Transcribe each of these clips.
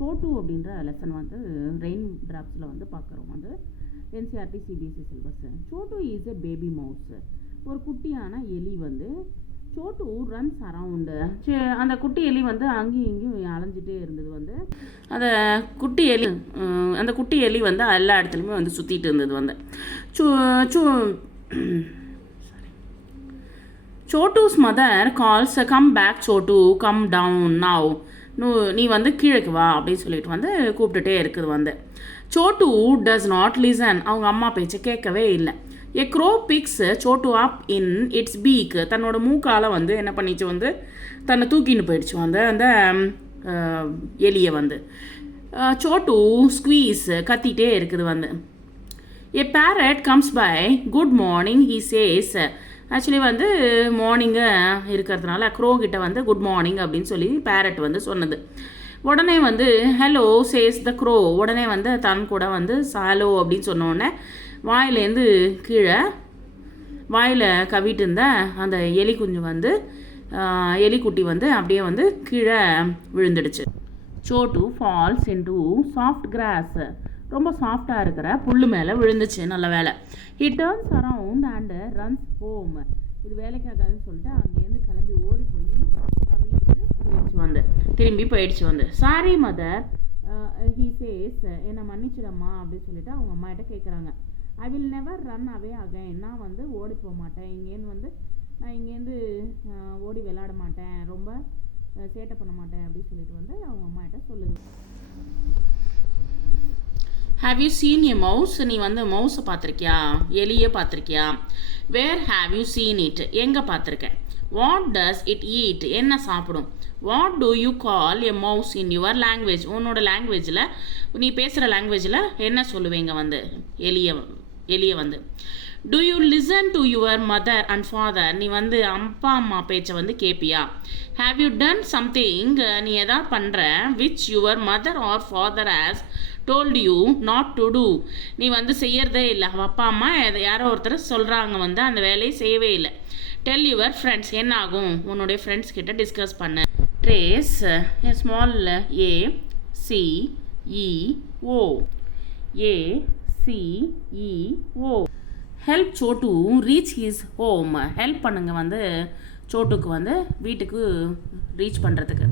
சோட்டு அப்படின்ற லெசன் வந்து ரெயின் ட்ராப்ஸில் வந்து பார்க்குறோம் வந்து NCERT CBSE syllabus. Chotu is a baby mouse. ஒரு குட்டியான எலி வந்து சோட்டு ரன்ஸ் அரவுண்டு. அந்த குட்டி எலி வந்து அங்கேயும் இங்கேயும் அலைஞ்சிட்டே இருந்தது வந்து அந்த குட்டி எலி வந்து எல்லா இடத்துலையுமே வந்து சுற்றிட்டு இருந்தது வந்து Chotu's mother calls come back Chotu come down now. நீ வந்து கீழக்கு வா அப்படின்னு சொல்லிட்டு வந்து கூப்பிட்டுட்டே இருக்குது வந்து. Chhotu does not listen. அவங்க அம்மா பேச்சை கேட்கவே இல்லை. ஏ grow fix Chhotu up in it's peak. தன்னோட மூக்கால் வந்து என்ன பண்ணிச்சு வந்து தன்னை தூக்கின்னு போயிடுச்சு வந்து அந்த எலியை வந்து. சோட்டு ஸ்குவீஸ் கத்திட்டே இருக்குது வந்து. A parrot comes by good morning he says. Actually வந்து மார்னிங்கு இருக்கிறதுனால க்ரோ கிட்ட வந்து குட் மார்னிங் அப்படின்னு சொல்லி பேரட் வந்து சொன்னது. உடனே வந்து ஹலோ சேஸ் த க்ரோ. உடனே வந்து தன் கூட வந்து ஹலோ அப்படின்னு சொன்னோடனே வாயிலேருந்து கீழே வாயில் கவிட்டு இருந்த அந்த எலி குஞ்சு வந்து எலிக்குட்டி வந்து அப்படியே வந்து கீழே விழுந்துடுச்சு. Chhotu falls into soft cross. ரொம்ப சாஃப்டாக இருக்கிற புல் மேலே விழுந்துச்சு. நல்ல வேலை. He turns around and runs home. இது வேலைக்காகாதுன்னு சொல்லிட்டு அங்கேருந்து கிளம்பி ஓடி போய் வீட்டுக்கு திரும்பி போயிடுச்சு வந்து. Sorry mother he says. என்னை மன்னிச்சிடம்மா அப்படின்னு சொல்லிட்டு அவங்க அம்மாகிட்ட கேட்குறாங்க. I will never run away again. நான் வந்து ஓடி போக மாட்டேன். நான் இங்கேருந்து ஓடி விளையாட மாட்டேன், ரொம்ப சேட்டை பண்ண மாட்டேன் அப்படின்னு சொல்லிட்டு வந்து அவங்க அம்மாகிட்ட சொல்லுது. Have you seen a mouse. நீ வந்து மவுஸை பார்த்துருக்கியா, எலியை பார்த்துருக்கியா? Where have you seen it. எங்கே பார்த்துருக்கேன்? What does it eat. என்ன சாப்பிடும்? What do you call a mouse in your language. உன்னோட லாங்குவேஜில், நீ பேசுகிற லாங்குவேஜில் என்ன சொல்லுவீங்க வந்து எலியை வந்து. Do you listen to your mother and father. நீ வந்து அப்பா அம்மா பேச்சை வந்து கேட்பியா? Have you done something. நீ எதாவது பண்ணுற which your mother or father has told you not to do. நீ வந்து செய்யறதே இல்லை. அப்பா அம்மா யாரோ ஒருத்தர் சொல்கிறாங்க வந்து அந்த வேலையை செய்யவே இல்லை. Tell your friends. என்ன ஆகும்? உன்னுடைய ஃப்ரெண்ட்ஸ் கிட்ட டிஸ்கஸ் பண்ணு. Trace small A C E O. A C E O. Help Chotu reach his home. Help பண்ணுங்க வந்து சோட்டுக்கு வந்து வீட்டுக்கு ரீச் பண்ணுறதுக்கு.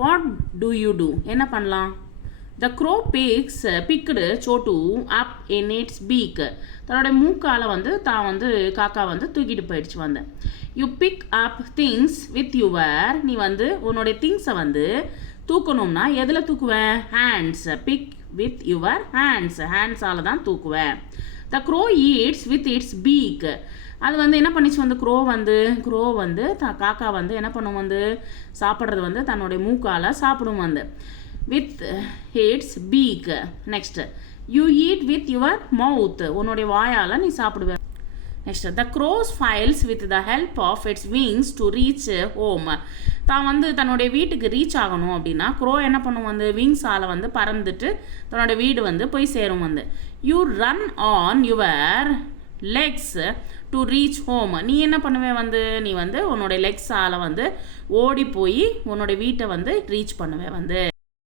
What do you do. என்ன பண்ணலாம்? த grow picked Chhotu up in it's peak. தன்னோட மூக்கால் வந்து தான் வந்து காக்கா வந்து தூக்கிட்டு போயிடுச்சு வந்து. You pick up things with your. நீ வந்து உன்னோடைய திங்ஸை வந்து தூக்கணும்னா எதில் தூக்குவேன்? Hands. Pick with your hands. ஹேண்ட்ஸால் தான் தூக்குவேன். The crow eats with its beak. அது வந்து என்ன பண்ணிச்சு வந்து க்ரோ வந்து காக்கா வந்து என்ன பண்ணும் வந்து சாப்பிட்றது வந்து தன்னுடைய மூக்கால் சாப்பிடும் வந்து. With its beak. Next you eat with your mouth. உன்னுடைய வாயால் நீ சாப்பிடுவேன். Next the crows flies with the help of its wings to reach home. தான் வந்து தன்னுடைய வீட்டுக்கு ரீச் ஆகணும் அப்படின்னா க்ரோ என்ன பண்ணும் வந்து விங்ஸால் வந்து பறந்துட்டு தன்னோட வீடு வந்து போய் சேரும் வந்து. You run on your Lex to reach home. நீ என்ன பண்ணுவே வந்து நீ வந்து உன்னோடைய லெக்ஸால் வந்து ஓடி போய் உன்னோட வீட்டை வந்து ரீச் பண்ணுவே வந்து.